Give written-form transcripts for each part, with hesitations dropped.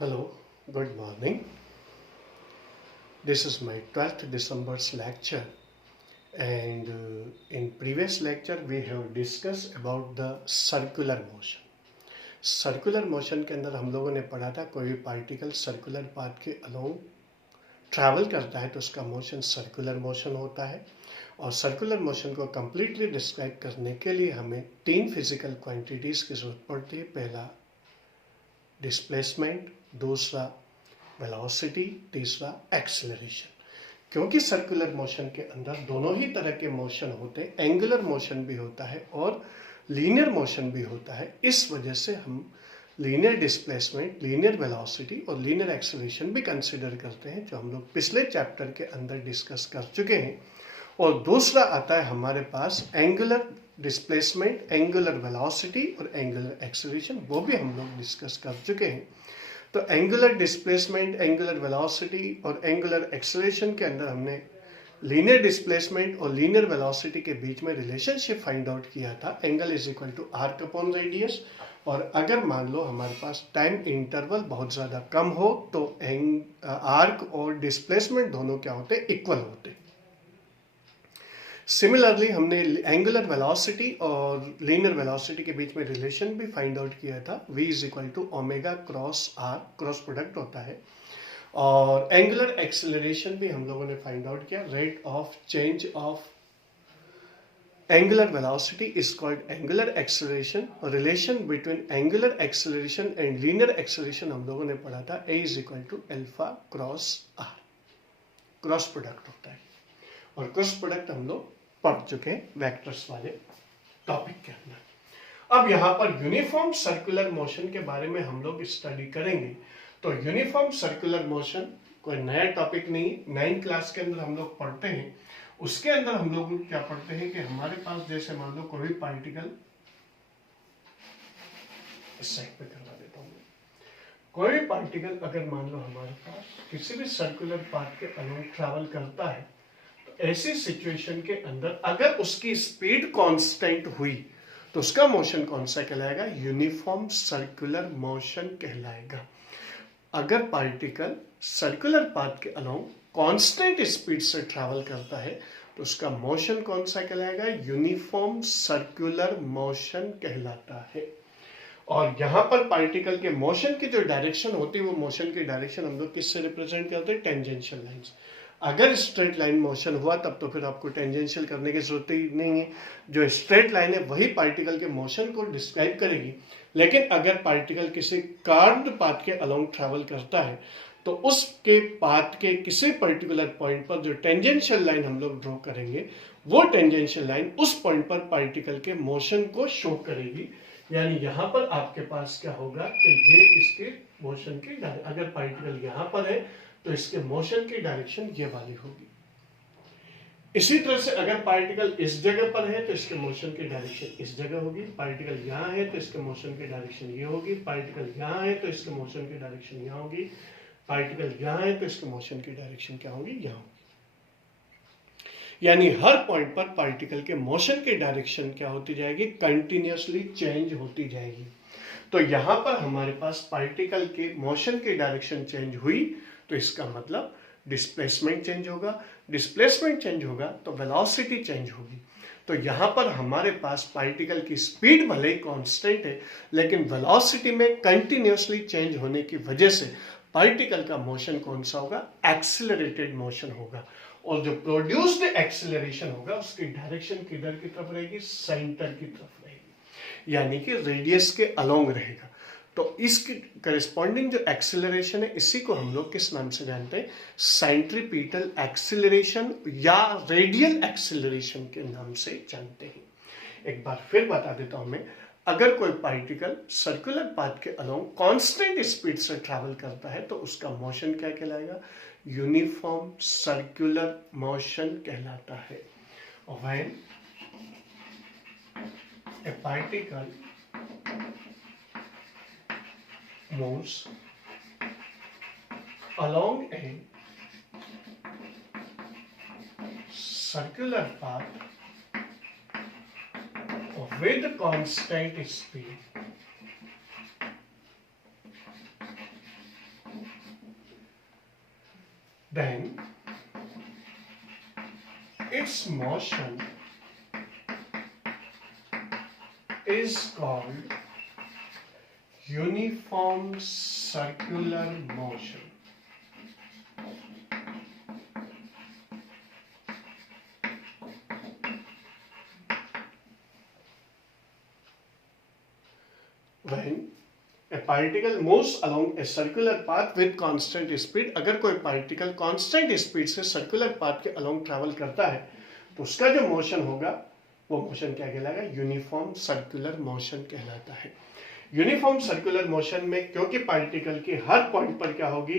Hello, good morning. This is my 12th December's lecture, and in previous lecture we have discussed about the circular motion. Circular motion के अंदर हम लोगों ने पढ़ा था कोई भी पार्टिकल सर्कुलर पाथ के अलोंग ट्रैवल करता है तो उसका मोशन सर्कुलर मोशन होता है। और सर्कुलर मोशन को कम्प्लीटली डिस्क्राइब करने के लिए हमें तीन फिजिकल क्वांटिटीज़ की ज़रूरत पड़ती है। पहला डिस्प्लेसमेंट, दूसरा वेलोसिटी, तीसरा एक्सेलरेशन। क्योंकि सर्कुलर मोशन के अंदर दोनों ही तरह के मोशन होते हैं, एंगुलर मोशन भी होता है और लीनियर मोशन भी होता है, इस वजह से हम लीनियर डिस्प्लेसमेंट, लीनियर वेलोसिटी और लीनियर एक्सेलरेशन भी कंसिडर करते हैं, जो हम लोग पिछले चैप्टर के अंदर डिस्कस कर चुके हैं। और दूसरा आता है हमारे पास एंगुलर डिस्प्लेसमेंट, एंगुलर वेलोसिटी और एंगुलर एक्सेलरेशन, वो भी हम लोग डिस्कस कर चुके हैं। तो एंगुलर डिस्प्लेसमेंट, एंगुलर वेलोसिटी और एंगुलर एक्सेलरेशन के अंदर हमने लीनियर डिस्प्लेसमेंट और लीनियर वेलोसिटी के बीच में रिलेशनशिप फाइंड आउट किया था, angle is equal to arc upon radius. और अगर मान लो हमारे पास टाइम इंटरवल बहुत ज़्यादा कम हो तो आर्क और डिस्प्लेसमेंट दोनों क्या होते हैं, इक्वल होते हैं। सिमिलरली हमने एंगुलर वेलोसिटी और लीनियर वेलोसिटी के बीच में रिलेशन भी फाइंड आउट किया था, v is equal to omega cross r, cross product होता है। और एंगुलर एक्सेलरेशन भी हम लोगों ने फाइंड आउट किया, rate of change of angular velocity is called angular acceleration. और relation between angular acceleration and linear acceleration हम लोगों ने पढ़ा था, a is equal to alpha cross r, cross product होता है। और क्रॉस प्रोडक्ट हम लोग पढ़ चुके हैं वेक्टर्स वाले टॉपिक के अंदर। अब यहाँ पर यूनिफॉर्म सर्कुलर मोशन के बारे में हम लोग स्टडी करेंगे। तो यूनिफॉर्म सर्कुलर मोशन कोई नया टॉपिक नहीं, 9th क्लास के अंदर हम लोग पढ़ते हैं। उसके अंदर हम लोग क्या पढ़ते हैं कि हमारे पास जैसे मान लो कोई भी पार्टिकल, इस साइड पे करवा देता हूँ, कोई भी पार्टिकल अगर मान लो हमारे पास किसी भी सर्कुलर पाथ के अलोंग ट्रैवल करता है, ऐसी सिचुएशन के अंदर अगर उसकी स्पीड कांस्टेंट हुई तो उसका मोशन कौन सा कहलाएगा, यूनिफॉर्म सर्कुलर मोशन कहलाएगा। अगर पार्टिकल सर्कुलर पाथ के अलोंग कांस्टेंट स्पीड से ट्रैवल करता है तो उसका मोशन कौन सा कहलाएगा, यूनिफॉर्म सर्कुलर मोशन कहलाता है। और यहां पर पार्टिकल के मोशन की जो डायरेक्शन होती है, वो मोशन की डायरेक्शन हम लोग किससे रिप्रेजेंट करते हैं, टेंजेंशियल लाइंस। अगर स्ट्रेट लाइन मोशन हुआ तब तो फिर आपको टेंजेंशियल करने की जरूरत ही नहीं है, जो स्ट्रेट लाइन है वही पार्टिकल के मोशन को डिस्क्राइब करेगी। लेकिन अगर पार्टिकल किसी कार्व्ड पाथ के अलोंग ट्रैवल करता है तो उसके पाथ के किसी पर्टिकुलर पॉइंट पर जो टेंजेंशियल लाइन हम लोग ड्रॉ करेंगे, वो टेंजेंशियल लाइन उस पॉइंट पर पार्टिकल के मोशन को शो करेगी। यानी यहां पर आपके पास क्या होगा कि ये इसके मोशन की, अगर पार्टिकल यहां पर है तो इसके मोशन की डायरेक्शन ये वाली होगी। इसी तरह से अगर पार्टिकल इस जगह पर है तो इसके मोशन की डायरेक्शन इस जगह होगी, पार्टिकल यहाँ है तो इसके मोशन की डायरेक्शन ये होगी, पार्टिकल यहाँ है तो इसके मोशन की डायरेक्शन यहाँ होगी, पार्टिकल यहाँ है तो इसके मोशन की डायरेक्शन क्या होगी, यहाँ होगी। यानी हर पॉइंट पर पार्टिकल के मोशन की डायरेक्शन क्या होती जाएगी, कंटिन्यूअसली चेंज होती जाएगी। तो यहां पर हमारे पास पार्टिकल के मोशन की डायरेक्शन चेंज हुई तो इसका मतलब डिस्प्लेसमेंट चेंज होगा, डिस्प्लेसमेंट चेंज होगा तो वेलोसिटी चेंज होगी। तो यहां पर हमारे पास पार्टिकल की स्पीड भले ही कांस्टेंट है, लेकिन वेलोसिटी में कंटिन्यूअसली चेंज होने की वजह से पार्टिकल का मोशन कौन सा होगा, एक्सिलरेटेड मोशन होगा। और जो प्रोड्यूस्ड एक्सिलरेशन होगा उसकी डायरेक्शन किधर की तरफ रहेगी, सेंटर की तरफ रहेगी, यानी कि रेडियस के अलोंग रहेगा। तो इसकी करेस्पॉन्डिंग जो एक्सिलरेशन है, इसी को हम लोग किस नाम से जानते हैं, सेंट्रीपिटल एक्सिलरेशन या रेडियल एक्सिलरेशन के नाम से जानते हैं। एक बार फिर बता देता हूं मैं, अगर कोई पार्टिकल सर्कुलर पाथ के अलोंग कांस्टेंट स्पीड से ट्रैवल करता है तो उसका मोशन क्या कहलाएगा, यूनिफॉर्म सर्कुलर मोशन कहलाता है। When A particle moves along a circular path with constant speed, then its motion is called uniform circular motion. When a particle moves along a circular path with constant speed, अगर कोई particle constant speed से circular path के along travel करता है तो उसका जो motion होगा वो मोशन क्या कहलाएगा? यूनिफॉर्म सर्कुलर मोशन कहलाता है। यूनिफॉर्म सर्कुलर मोशन में क्योंकि पार्टिकल की हर पॉइंट पर क्या होगी?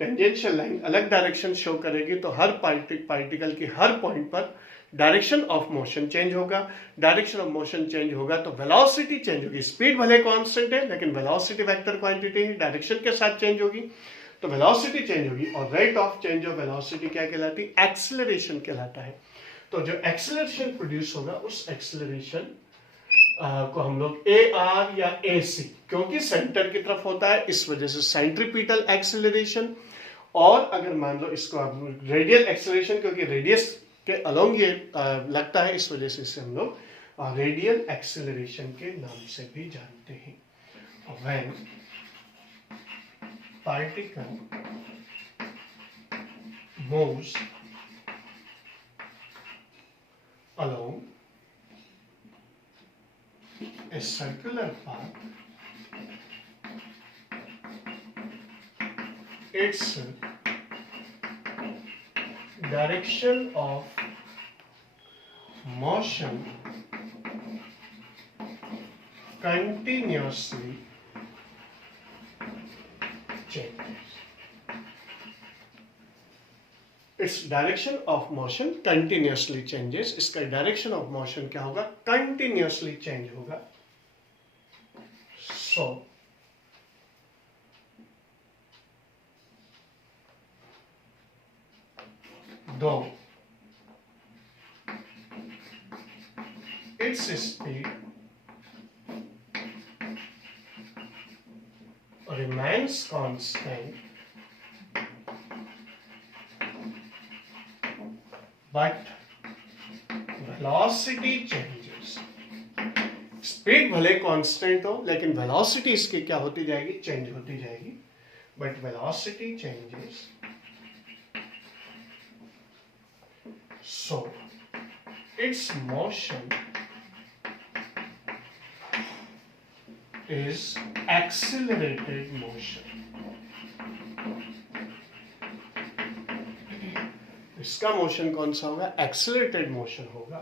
टेंजेंशियल लाइन अलग डायरेक्शन शो करेगी, तो हर पार्टिकल की हर पॉइंट पर डायरेक्शन ऑफ मोशन चेंज होगा। डायरेक्शन ऑफ मोशन चेंज होगा तो वेलोसिटी चेंज होगी। स्पीड भले कांस्टेंट है लेकिन वेलोसिटी वेक्टर क्वांटिटी है, डायरेक्शन के साथ चेंज होगी, तो वेलोसिटी चेंज होगी। और rate of change of velocity क्या कहलाती है? एक्सेलरेशन कहलाता है। तो जो एक्सेलरेशन प्रोड्यूस होगा उस एक्सेलरेशन को हम लोग ए आर या ए सी, क्योंकि सेंटर की तरफ होता है इस वजह से सेंट्रीपिटल एक्सेलरेशन, और अगर मान लो इसको आप रेडियल एक्सेलरेशन, क्योंकि रेडियस के अलोंग ये लगता है, इस वजह से इसे हम लोग रेडियल एक्सेलरेशन के नाम से भी जानते हैं। When particle moves along a circular path, its direction of motion continuously changes. Its direction of motion continuously changes. इसका direction of motion क्या होगा? Continuously change होगा। So though its speed remains constant, but velocity changes. Speed भले constant हो लेकिन velocity इसकी क्या होती जाएगी? चेंज होती जाएगी। But velocity changes, so its motion is accelerated motion. इसका मोशन कौन सा होगा? एक्सेलरेटेड मोशन होगा।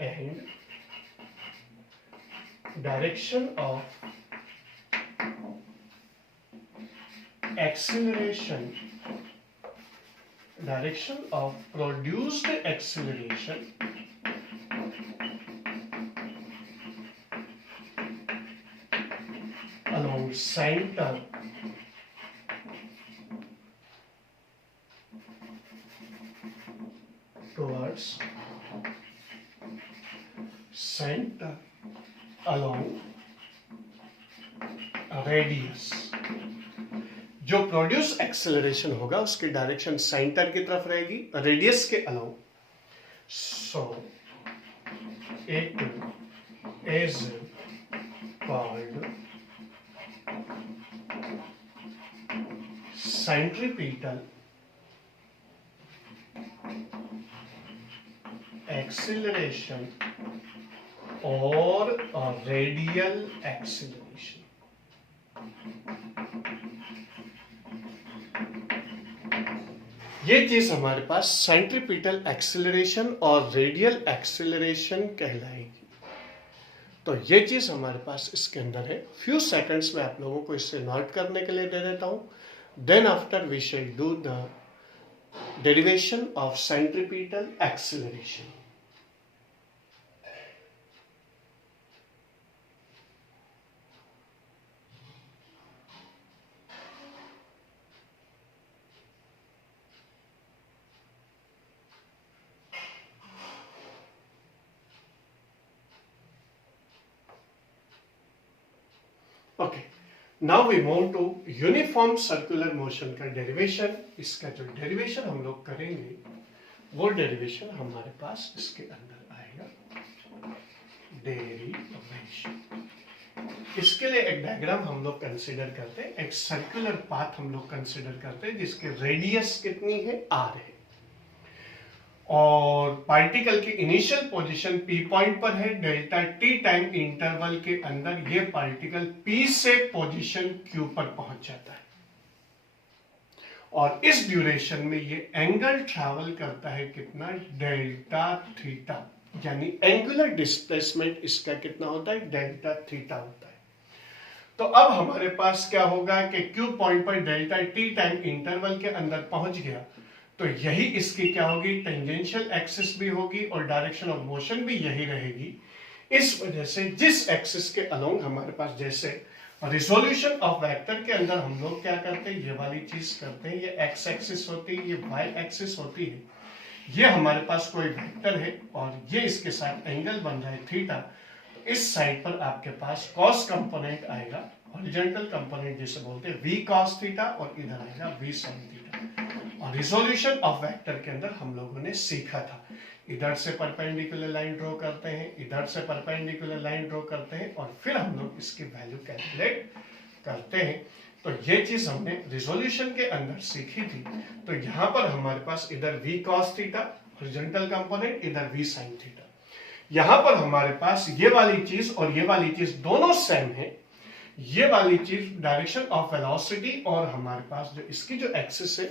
And direction of acceleration, direction of produced acceleration along center towards center along radius. जो प्रोड्यूस एक्सेलरेशन होगा उसकी डायरेक्शन सेंटर की तरफ रहेगी, रेडियस के along. So it is called centripetal acceleration और रेडियल एक्सेलरेशन। ये चीज हमारे पास सेंट्रीपिटल एक्सेलरेशन और रेडियल एक्सेलरेशन कहलाएगी। तो ये चीज हमारे पास इसके अंदर है। फ्यू सेकंड्स में आप लोगों को इससे नोट करने के लिए दे देता हूं। Then after we shall do the derivation of centripetal acceleration. Okay, now we move to uniform circular motion का डेरिवेशन। इसका जो डेरिवेशन हम लोग करेंगे वो डेरिवेशन हमारे पास इसके अंदर आएगा, डेरिवेशन। इसके लिए एक डायग्राम हम लोग कंसीडर करते हैं, एक सर्कुलर पाथ हम लोग कंसीडर करते हैं जिसके रेडियस कितनी है, r है, और पार्टिकल की इनिशियल पोजीशन P पॉइंट पर है, डेल्टा t टाइम इंटरवल के अंदर ये पार्टिकल P से पोजीशन Q पर पहुंच जाता है, और इस ड्यूरेशन में ये एंगल ट्रैवल करता है कितना, डेल्टा थीटा, यानी एंगुलर डिस्प्लेसमेंट इसका कितना होता है, डेल्टा थीटा होता है। तो अब हमारे पास क्या होगा कि Q पॉइंट पर डेल्टा t टाइम इंटरवल के अंदर पहुंच गया, तो यही इसकी क्या होगी, टेंजेंशियल एक्सिस भी होगी और डायरेक्शन ऑफ मोशन भी यही रहेगी। इस वजह से जिस एक्सिस के अलोंग हमारे पास, जैसे रिजोल्यूशन ऑफ वेक्टर के अंदर हम लोग क्या करते हैं, ये वाली चीज करते हैं, ये एक्स एक्सिस होती है, ये वाई एक्सिस होती है, ये हमारे पास कोई वेक्टर है और ये इसके साथ एंगल बन रहा है थीटा, तो इस साइड पर आपके पास कॉस कंपोनेंट आएगा, हॉरिजॉन्टल कंपोनेंट जिसे बोलते हैं वी कॉस थीटा, और इधर आएगा वी साइन थीटा। और रिजोल्यूशन ऑफ वेक्टर के अंदर हम लोगों ने सीखा था, इधर से परपेंडिकुलर लाइन ड्रॉ करते हैं, इधर से परपेंडिकुलर लाइन ड्रॉ करते हैं, और फिर हम लोग इसकी वैल्यू कैलकुलेट करते हैं। तो ये चीज हमने रिजोल्यूशन के अंदर सीखी थी। तो यहां पर हमारे पास इधर v cos theta horizontal component, इधर वी साइन थीटा, यहां पर हमारे पास ये वाली चीज और ये वाली चीज दोनों सेम है। ये वाली चीज डायरेक्शन ऑफ वेलोसिटी, और हमारे पास जो इसकी जो एक्सिस है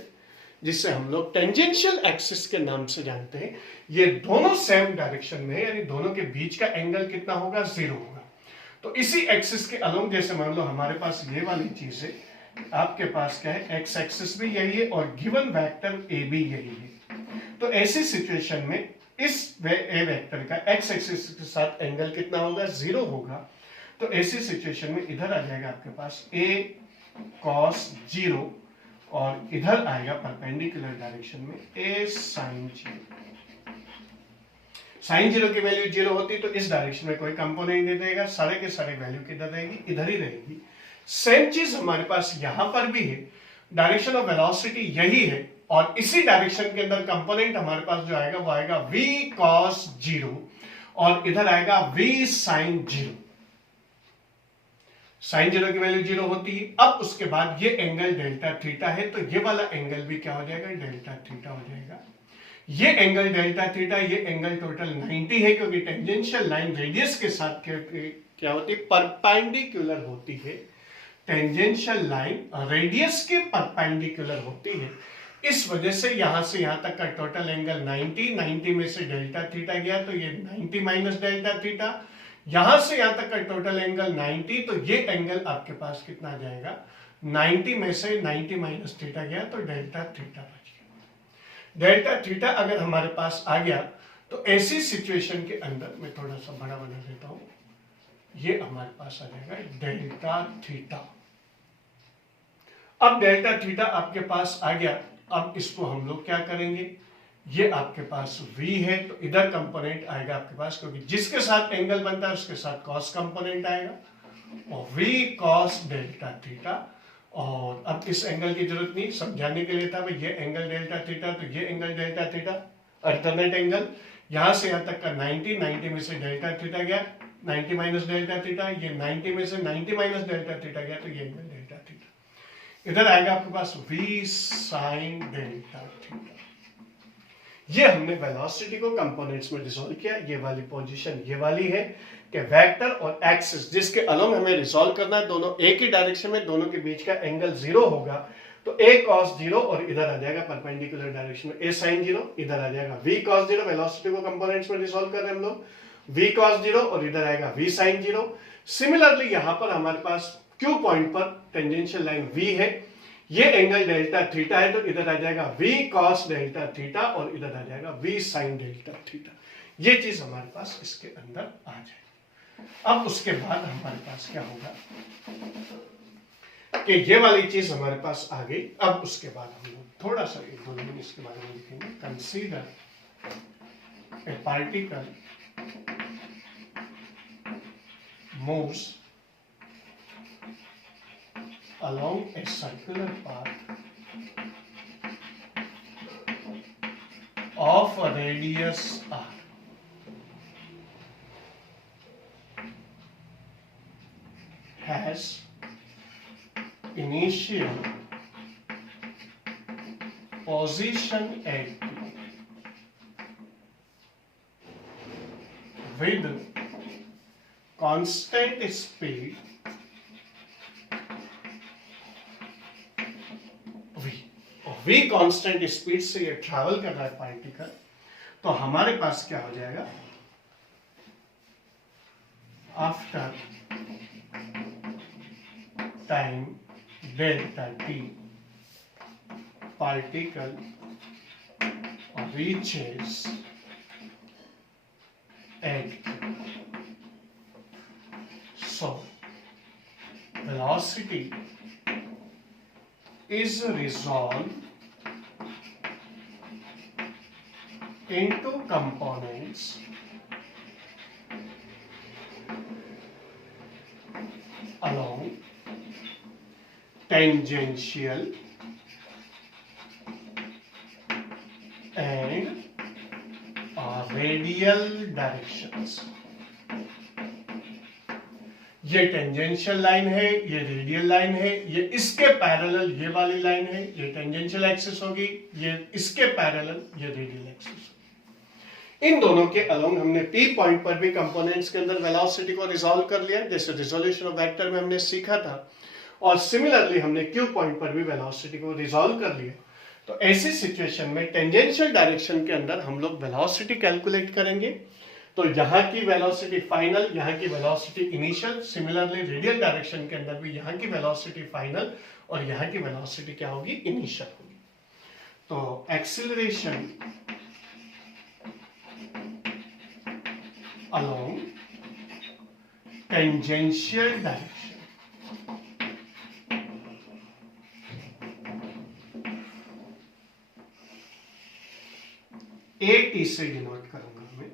जिसे हम लोग टेंजेंशियल एक्सिस के नाम से जानते हैं, ये दोनों सेम डायरेक्शन में है, यानी दोनों के बीच का एंगल कितना होगा, 0 होगा। तो इसी एक्सिस के अलोंग, जैसे मान लो हमारे पास ये वाली चीज है, आपके पास क्या है, एक्स एक्सिस भी यही है और गिवन वेक्टर ए भी यही है। तो ऐसी सिचुएशन में इस ए वेक्टर का एक्स एक्सिस के साथ एंगल कितना होगा, 0 होगा। तो ऐसी सिचुएशन में इधर आ जाएगा आपके पास a cos 0, और इधर आएगा परपेंडिकुलर डायरेक्शन में a sin 0। साइन 0 की वैल्यू 0 होती तो इस डायरेक्शन में कोई कंपोनेंट नहीं देगा, सारे के सारे वैल्यू किधर रहेगी, इधर ही रहेगी। सेम चीज हमारे पास यहां पर भी है, डायरेक्शन ऑफ वेलोसिटी यही है, और इसी डायरेक्शन के अंदर कंपोनेंट हमारे पास जो आएगा वो आएगा v cos 0, और इधर आएगा v sin 0। साइन 0 की वैल्यू 0 होती है। अब उसके बाद ये एंगल डेल्टा थीटा है, तो ये वाला एंगल भी क्या हो जाएगा, डेल्टा थीटा हो जाएगा। ये एंगल डेल्टा थीटा, ये एंगल टोटल 90 है, क्योंकि टेंजेंशियल लाइन रेडियस के साथ क्या होती है, परपेंडिकुलर होती है। टेंजेंशियल लाइन रेडियस के परपेंडिकुलर होती है, इस वजह से यहां तक का टोटल एंगल 90 में से डेल्टा थीटा गया, तो ये 90 माइनस डेल्टा थीटा, यहां से यहां तक का टोटल एंगल 90, तो ये एंगल आपके पास कितना आ जाएगा, 90 में से 90 माइनस थीटा गया तो डेल्टा थीटा बच गया। डेल्टा थीटा अगर हमारे पास आ गया, तो ऐसी सिचुएशन के अंदर, मैं थोड़ा सा बड़ा बना देता हूं, ये हमारे पास आ जाएगा डेल्टा थीटा। अब डेल्टा थीटा आपके पास आ गया, अब इसको हम लोग क्या करेंगे, ये आपके पास v है, तो इधर कंपोनेंट आएगा आपके पास, क्योंकि जिसके साथ एंगल बनता है उसके साथ cos कंपोनेंट आएगा, और v cos डेल्टा थीटा। और अब इस एंगल की जरूरत नहीं, समझाने के लिए था भाई, ये एंगल डेल्टा थीटा, तो ये angle delta theta, alternate angle, यहां से यहां तक का 90 में से डेल्टा थीटा गया, 90 माइनस डेल्टा थीटा, ये 90 में से 90 माइनस डेल्टा थीटा गया, तो ये एंगल डेल्टा थीटा। इधर आएगा आपके पास v sin डेल्टा थीटा। ये हमने वेलोसिटी को कंपोनेंट्स में रिजॉल्व किया। ये वाली पोजीशन ये वाली है कि वेक्टर और एक्सिस जिसके अलोंग हमें रिजॉल्व करना है, दोनों एक ही डायरेक्शन में, दोनों के बीच का एंगल 0 होगा, तो a cos 0 और इधर आ जाएगा परपेंडिकुलर डायरेक्शन में a sin 0, इधर आ जाएगा v cos 0। वेलोसिटी को कंपोनेंट्स में रिजॉल्व कर रहे हैं हम लोग, v cos 0 और इधर आएगा v sin 0। सिमिलरली यहां पर हमारे पास q पॉइंट पर टेंजेंशियल लाइन v है, ये एंगल डेल्टा थीटा है, तो इधर आ जाएगा v cos डेल्टा थीटा और इधर आ जाएगा v sin डेल्टा थीटा। ये चीज हमारे पास इसके अंदर आ जाएगी। अब उसके बाद हमारे पास क्या होगा कि ये वाली चीज हमारे पास आ गई। अब उसके बाद हम लोग थोड़ा सा 1-2 मिनट इसके बारे में लिखेंगे। Consider a particle moves along a circular path of a radius r has initial position at P with constant speed v constant speed से ये ट्रैवल कर रहा है पार्टिकल, तो हमारे पास क्या हो जाएगा, after time delta t particle reaches at so velocity is resolved into components along tangential and radial directions. ये टेंजेंशियल लाइन है, ये रेडियल लाइन है, ये इसके पैरेलल ये वाली लाइन है, ये टेंजेंशियल एक्सिस होगी, ये इसके पैरेलल ये रेडियल एक्सिस होगी। इन दोनों के अलोंग हमने पी पॉइंट पर भी कंपोनेंट्स के अंदर वेलोसिटी को रिजॉल्व कर लिया, जैसे रिजोल्यूशन ऑफ वेक्टर में हमने सीखा था, और सिमिलरली हमने क्यू पॉइंट पर भी वेलोसिटी को रिजॉल्व कर लिया। तो ऐसी सिचुएशन में टेंजेंशियल डायरेक्शन के अंदर हम लोग वेलोसिटी कैलकुलेट करेंगे। तो यहाँ की वेलोसिटी फाइनल, यहाँ की velocity initial, similarly radial direction के अंदर भी यहाँ की वेलोसिटी फाइनल और यहाँ की वेलोसिटी क्या होगी, इनिशियल होगी। तो acceleration along tangential direction AT से डिनोट करूंगा मैं,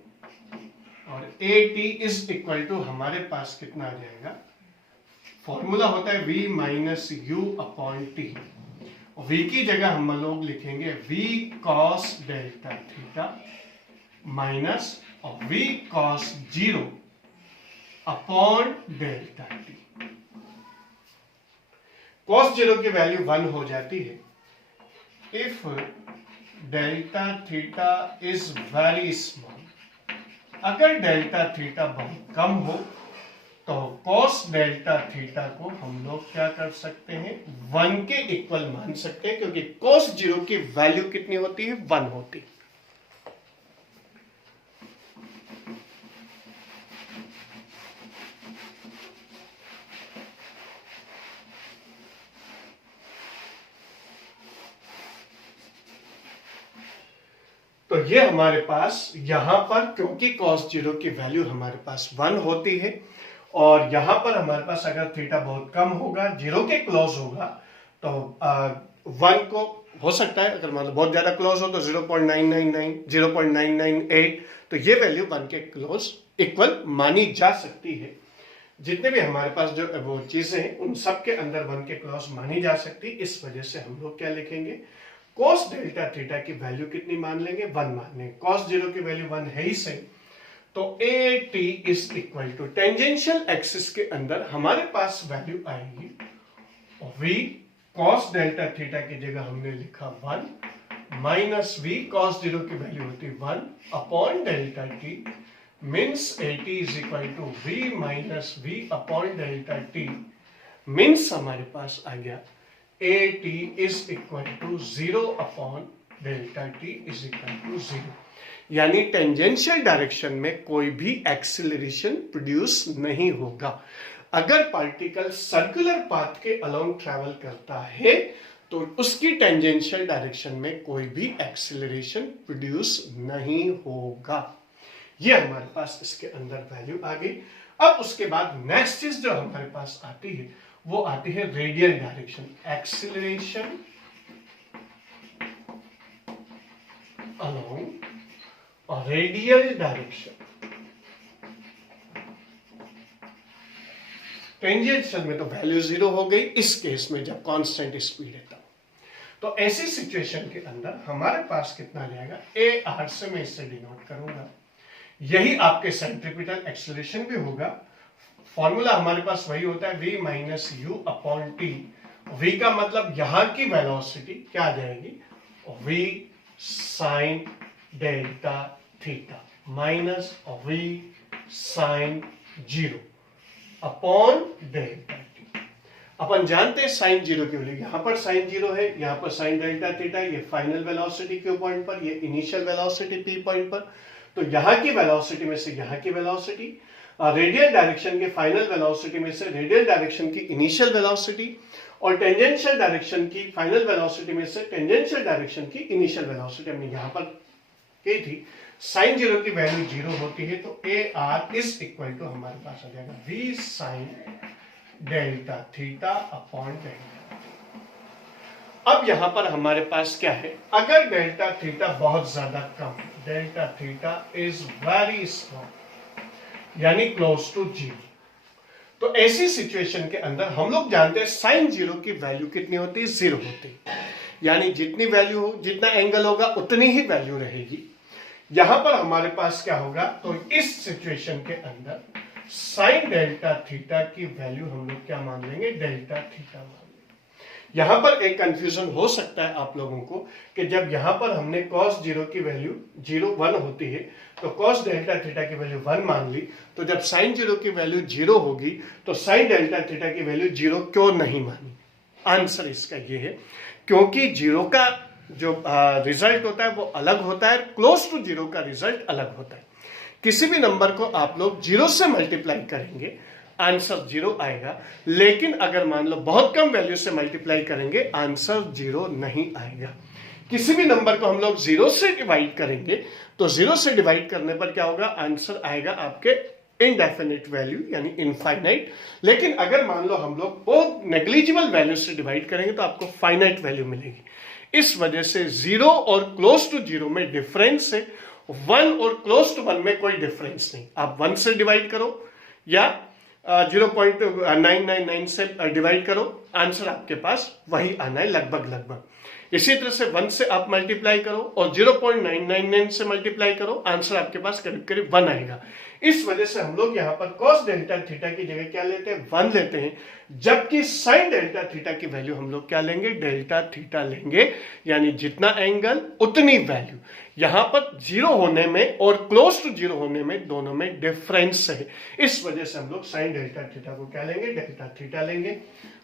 और AT इज इक्वल टू हमारे पास कितना आ जाएगा, फॉर्मूला होता है V minus you upon T. V की जगह हम लोग लिखेंगे V cos delta theta minus और V cos 0 upon delta T. cos 0 की वैल्यू 1 हो जाती है if delta theta is very small. अगर डेल्टा थीटा बहुत कम हो तो cos डेल्टा थीटा को हम लोग क्या कर सकते हैं, 1 के इक्वल मान सकते हैं, क्योंकि cos 0 की वैल्यू कितनी होती है, 1 होती है। तो ये हमारे पास यहां पर, क्योंकि cos 0 की वैल्यू हमारे पास 1 होती है, और यहां पर हमारे पास अगर थीटा बहुत कम होगा, 0 के क्लोज होगा, तो 1 को हो सकता है, अगर मतलब बहुत ज्यादा क्लोज हो तो 0.999, 0.998, तो ये वैल्यू 1 के क्लोज इक्वल मानी जा सकती है। जितने भी हमारे पास जो वो चीजें हैं उन सब के अंदर 1 के क्लोज मानी जा सकती है। इस वजह से हम लोग क्या लिखेंगे, cos डेल्टा थीटा की वैल्यू कितनी मान लेंगे, 1 मान लेंगे। cos 0 की वैल्यू 1 है ही सही, तो AT is equal to tangential axis के अंदर हमारे पास वैल्यू आएगी, और V cos डेल्टा थीटा की जगह हमने लिखा 1 माइनस V cos 0 की वैल्यू होती 1 upon delta t, means AT is equal to V minus V upon delta t, means हमारे पास आ गया AT is equal to 0 upon delta t is equal to 0। यानी टेंजेंशियल डायरेक्शन में कोई भी एक्सीलरेशन प्रोड्यूस नहीं होगा। अगर पार्टिकल सर्कुलर पाथ के अलोंग ट्रैवल करता है तो उसकी टेंजेंशियल डायरेक्शन में कोई भी एक्सीलरेशन प्रोड्यूस नहीं होगा। ये हमारे पास इसके अंदर वैल्यू आ गई। अब उसके बाद नेक्स्ट चीज जो हमारे पास आती है वो आती है radial direction, acceleration along radial direction tangential में तो वैल्यू 0 हो गई इस केस में जब कांस्टेंट स्पीड है तब। तो ऐसी सिचुएशन के अंदर हमारे पास कितना जाएगा, ए आर से मैं इससे डिनोट करूंगा। यही आपके सेंट्रीपिटल एक्सेलरेशन भी होगा। फॉर्मूला हमारे पास वही होता है v minus you upon T. v का मतलब यहां की वेलोसिटी क्या आ जाएगी, v sine delta theta minus v sine 0 upon delta t. अपन जानते हैं साइन 0 की वैल्यू, यहां पर साइन 0 है, यहां पर साइन डेल्टा थीटा, ये फाइनल वेलोसिटी क्यू पॉइंट पर, ये इनिशियल वेलोसिटी पी पॉइंट पर। तो यहां की वेलोसिटी में से यहां की वेलोसिटी, रेडियल डायरेक्शन के फाइनल वेलोसिटी में से रेडियल डायरेक्शन की इनिशियल वेलोसिटी, और टेंजेंशियल डायरेक्शन की फाइनल वेलोसिटी में से टेंजेंशियल डायरेक्शन की इनिशियल वेलोसिटी हमने यहां पर की थी। साइन 0 की वैल्यू 0 होती है तो a r is equal to हमारे पास आ जाएगा v sine delta theta upon delta. अब यहां पर हमारे पास क्या है, अगर डेल्टा थीटा बहुत ज्यादा कम, delta theta is very small यानी क्लोज टू 0, तो ऐसी सिचुएशन के अंदर हम लोग जानते हैं साइन 0 की वैल्यू कितनी होती है, 0 होती है। यानी जितनी वैल्यू हो, जितना एंगल होगा उतनी ही वैल्यू रहेगी। यहां पर हमारे पास क्या होगा, तो इस सिचुएशन के अंदर साइन डेल्टा थीटा की वैल्यू हम लोग क्या मान लेंगे, डेल्टा थीटा मान लेंगे। यहां पर एक कंफ्यूजन हो सकता है आप लोगों को कि जब यहां पर हमने cos 0 की वैल्यू 1 होती है तो cos डेल्टा थीटा की वैल्यू 1 मान ली, तो जब साइन 0 की वैल्यू 0 होगी तो साइन डेल्टा थीटा की वैल्यू 0 क्यों नहीं मानी। आंसर इसका ये है क्योंकि 0 का जो रिजल्ट होता है वो अलग होता है, क्लोज टू 0 का रिजल्ट अलग होता है। किसी भी नंबर को आप लोग 0 से मल्टीप्लाई करेंगे आंसर 0 आएगा, लेकिन अगर मान लो बहुत कम वैल्यू से मल्टीप्लाई करेंगे आंसर 0 नहीं आएगा। किसी भी नंबर को हम लोग 0 से डिवाइड करेंगे तो 0 से डिवाइड करने पर क्या होगा, आंसर आएगा आपके इनडेफिनिट वैल्यू यानी इनफाइनाइट। लेकिन अगर मान लो हम लोग बहुत नेग्लिजिबल वैल्यू से डिवाइड करेंगे तो आपको फाइनाइट वैल्यू मिलेगी। इस वजह से 0 और क्लोज टू 0 में डिफरेंस है, 1 और क्लोज टू 1 में कोई डिफरेंस नहीं। आप 1 से डिवाइड करो या 0.999 से डिवाइड करो, आंसर आपके पास वही आना है लगभग। इसी तरह से 1 से आप मल्टीप्लाई करो और 0.999 से मल्टीप्लाई करो, आंसर आपके पास करीब करीब 1 आएगा। इस वजह से हम लोग यहाँ पर cos डेल्टा थीटा की जगह क्या लेते हैं, 1 लेते हैं, जबकि sin डेल्टा थीटा की वैल्यू हम लोग क्या लेंगे, डेल्टा थीटा लेंगे। यानी जितना एंगल उतनी वैल्यू। यहां पर 0 होने में और क्लोज टू 0 होने में दोनों में डिफरेंस है, इस वजह से हम लोग sin डेल्टा थीटा को क्या लेंगे, डेल्टा थीटा लेंगे।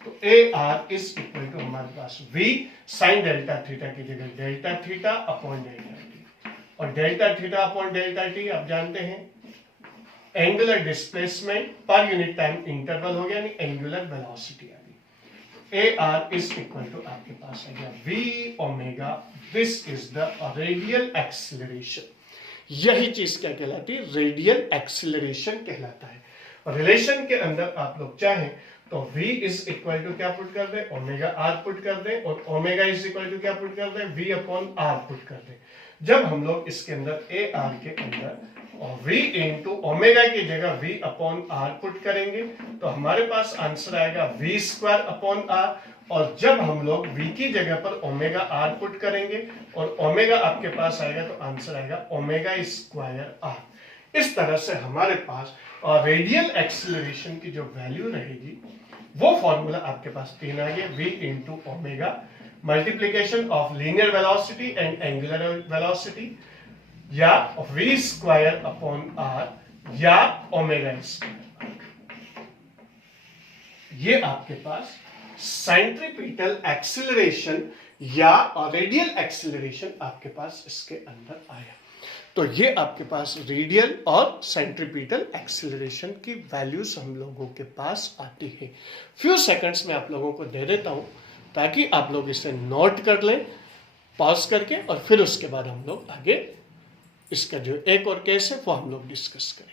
तो a r is equal to हमारे पास v sin डेल्टा थीटा की जगह delta theta upon delta t, और delta theta upon delta t आप जानते हैं angular displacement per unit time interval हो गया, यानी एंगुलर वेलोसिटी आ गई। A r is equal to आपके पास आ गया v omega, this is the radial acceleration. यही चीज क्या कहलाती है, रेडियल एक्सीलरेशन कहलाता है। और रिलेशन के अंदर आप लोग चाहें तो v इज इक्वल टू क्या पुट कर दे, ओमेगा आर पुट कर दे, और ओमेगा इज इक्वल टू क्या पुट कर दे, v अपॉन आर पुट कर दे। जब हम लोग इसके अंदर ए आर के अंदर और v इंटू ओमेगा की जगह v अपॉन आर पुट करेंगे तो हमारे पास आंसर आएगा v स्क्वायर अपॉन आर, और जब हम लोग v की जगह पर ओमेगा आर पुट करेंगे और ओमेगा आपके पास आएगा तो आंसर आएगा ओमेगा स्क्वायर आर। इस तरह से हमारे पास रेडियल एक्सीलरेशन की जो वैल्यू रहेगी वो फॉर्मूला आपके पास 3 आ गया, v into omega multiplication of linear velocity and angular velocity, या v स्क्वायर अपॉन आर या ओमेगा स्क्वायर। ये आपके पास सेंट्रीपिटल एक्सीलरेशन या रेडियल एक्सीलरेशन आपके पास इसके अंदर आया। तो ये आपके पास रेडियल और सेंट्रीपिटल एक्सीलरेशन की वैल्यूज हम लोगों के पास आती है। फ्यू सेकंड्स में आप लोगों को दे देता हूं ताकि आप लोग इसे नोट कर लें पॉज करके, और फिर उसके बाद हम लोग आगे इसका जो एक और केस है वो हम लोग डिस्कस करेंगे।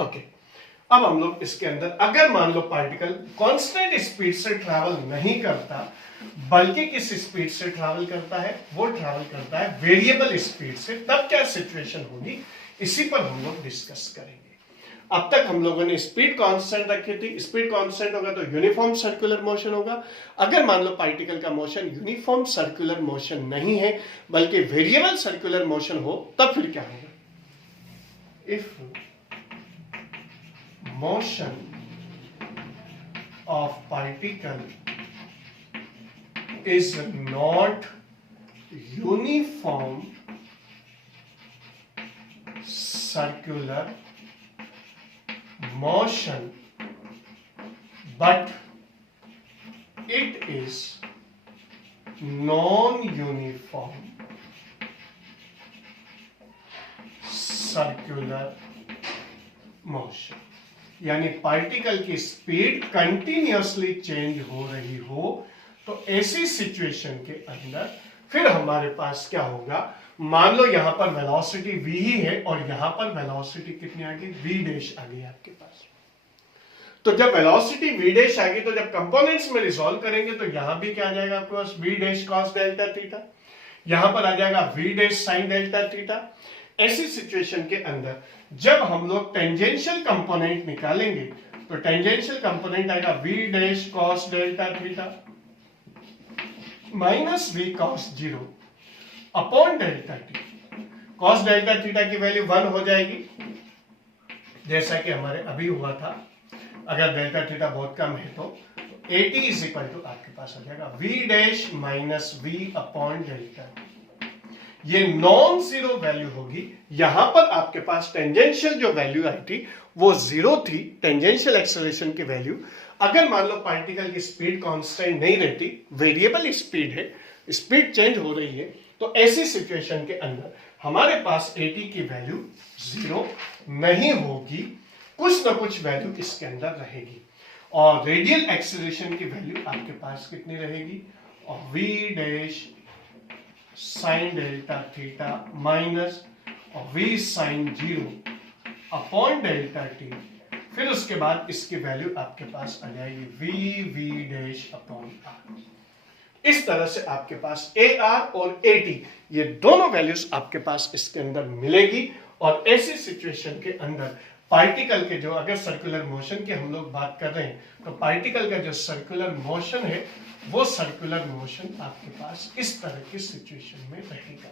ओके, अब हम लोग इसके अंदर अगर मान लो पार्टिकल कांस्टेंट स्पीड से ट्रैवल नहीं करता बल्कि किस स्पीड से ट्रैवल करता है, वो ट्रैवल करता है वेरिएबल स्पीड से, तब क्या सिचुएशन होगी इसी पर हम लोग डिस्कस करेंगे। अब तक हम लोगों ने स्पीड कांस्टेंट रखी थी, स्पीड कांस्टेंट होगा तो यूनिफॉर्म सर्कुलर मोशन होगा। अगर मान लो पार्टिकल का मोशन यूनिफॉर्म सर्कुलर मोशन नहीं है बल्कि वेरिएबल सर्कुलर मोशन हो, तब फिर क्या होगा? If motion of particle is not uniform circular motion but it is non-uniform circular motion, यानी पार्टिकल की स्पीड कंटिन्यूअसली चेंज हो रही हो, तो ऐसी सिचुएशन के अंदर फिर हमारे पास क्या होगा? मान लो यहां पर वेलोसिटी v ही है और यहां पर वेलोसिटी कितनी आ गई? v डैश आ गई आपके पास। तो जब वेलोसिटी v डैश आ गई तो जब कंपोनेंट्स में रिजॉल्व करेंगे तो यहां भी क्या आ जाएगा आपके पास? v dash cos delta theta, यहां पर आ जाएगा v dash sin delta theta. ऐसी सिचुएशन के अंदर जब हम लोग टेंजेंशियल कंपोनेंट निकालेंगे तो टेंजेंशियल कंपोनेंट आएगा v dash cos delta theta minus v cos 0 upon delta T. cos delta theta की वैल्यू 1 हो जाएगी जैसा कि हमारे अभी हुआ था। अगर डेल्टा थीटा बहुत कम है तो at इज इक्वल टू आपके पास आ जाएगा v dash minus v upon delta T. ये नॉन जीरो वैल्यू होगी। यहां पर आपके पास टेंजेंशियल जो वैल्यू आई थी वो 0 थी, टेंजेंशियल एक्सेलरेशन की वैल्यू। अगर मान लो पार्टिकल की स्पीड कांस्टेंट नहीं रहती, वेरिएबल स्पीड है, स्पीड चेंज हो रही है, तो ऐसी सिचुएशन के अंदर हमारे पास at की वैल्यू 0 नहीं होगी, कुछ ना कुछ वैल्यू इसके अंदर रहेगी। और रेडियल एक्सेलरेशन की वैल्यू आपके पास कितनी रहेगी? और v dash sine delta theta minus और v sine 0 upon delta t. फिर उसके बाद इसकी वैल्यू आपके पास आ जाएगी v डैश अपॉन r। इस तरह से आपके पास ar और at ये दोनों वैल्यूज आपके पास इसके अंदर मिलेगी। और ऐसी सिचुएशन के अंदर पार्टिकल के जो, अगर सर्कुलर मोशन की हम लोग बात कर रहे हैं, तो पार्टिकल का जो सर्कुलर मोशन है वो सर्कुलर मोशन आपके पास इस तरह की सिचुएशन में रहेगा।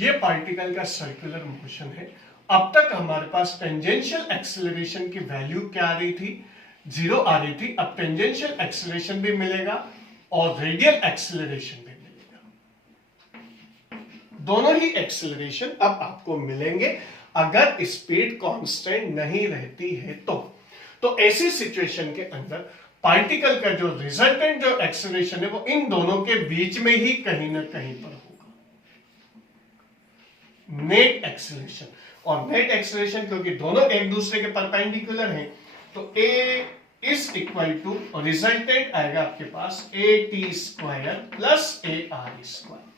ये पार्टिकल का सर्कुलर मोशन है। अब तक हमारे पास टेंजेंशियल एक्सेलरेशन की वैल्यू क्या आ रही थी? 0 आ रही थी। अब टेंजेंशियल एक्सेलरेशन भी मिलेगा और रेडियल एक्सेलरेशन भी मिलेगा। दोनों ही एक्सेलरेशन अब आपको मिलेंगे अगर स्पीड कांस्टेंट नहीं रहती है तो ऐसी सिचुएशन के अंदर पार्टिकल का जो रिजल्टेंट जो एक्सेलरेशन है वो इन दोनों के बीच में ही कहीं ना कहीं पर होगा, नेट एक्सेलरेशन। और नेट एक्सेलरेशन क्योंकि दोनों एक दूसरे के परपेंडिकुलर हैं, तो a is equal to resultant आएगा आपके पास at square plus ar square.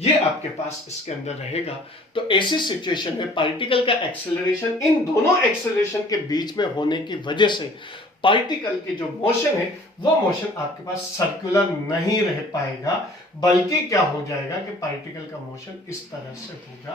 ये आपके पास इसके अंदर रहेगा। तो ऐसी सिचुएशन में पार्टिकल का एक्सेलरेशन इन दोनों एक्सेलरेशन के बीच में होने की वजह से पार्टिकल की जो मोशन है वो मोशन आपके पास सर्कुलर नहीं रह पाएगा, बल्कि क्या हो जाएगा कि पार्टिकल का मोशन इस तरह से होगा,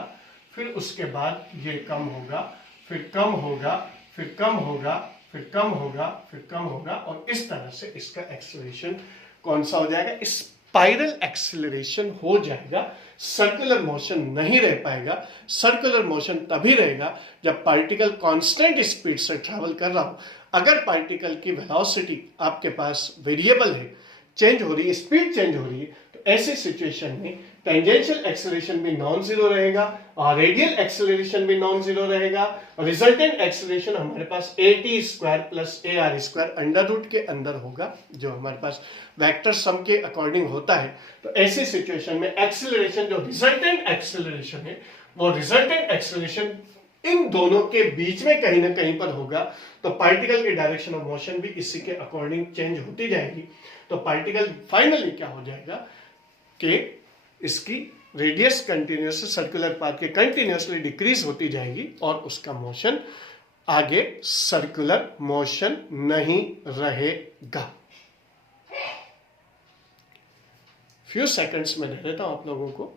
फिर उसके बाद ये कम होगा, फिर कम होगा, फिर कम होगा, फिर कम होगा, फिर कम होगा, और इस तरह से इसका एक्सेलरेशन कौन सा हो जाएगा? स्पाइरल एक्सेलरेशन हो जाएगा। सर्कुलर मोशन नहीं रह पाएगा। सर्कुलर मोशन तभी रहेगा जब पार्टिकल कांस्टेंट स्पीड से ट्रैवल कर रहा हो। अगर पार्टिकल की वेलोसिटी आपके पास वेरिएबल है, चेंज हो रही है, स्पीड चेंज हो रही है, तो ऐसे सिचुएशन में टेंजेंशियल एक्सेलरेशन भी नॉन जीरो रहेगा और रेडियल एक्सेलरेशन भी नॉन जीरो रहेगा। और रिजल्टेंट एक्सेलरेशन हमारे पास at square plus ar square under root के अंदर होगा, जो हमारे पास वेक्टर सम के अकॉर्डिंग होता है। तो ऐसी सिचुएशन में एक्सेलरेशन जो रिजल्टेंट एक्सेलरेशन है वो रिजल्टेंट एक्सेलरेशन इन दोनों के बीच में कहीं ना कहीं पर होगा। तो पार्टिकल की डायरेक्शन ऑफ मोशन भी इसी के अकॉर्डिंग चेंज होती जाएगी। तो पार्टिकल फाइनली क्या हो जाएगा कि इसकी रेडियस कंटिन्यूस सर्कुलर पाथ के कंटिन्यूसली डिक्रीज होती जाएगी और उसका मोशन आगे सर्कुलर मोशन नहीं रहेगा। फ्यू सेकंड्स में दे देता हूं आप लोगों को।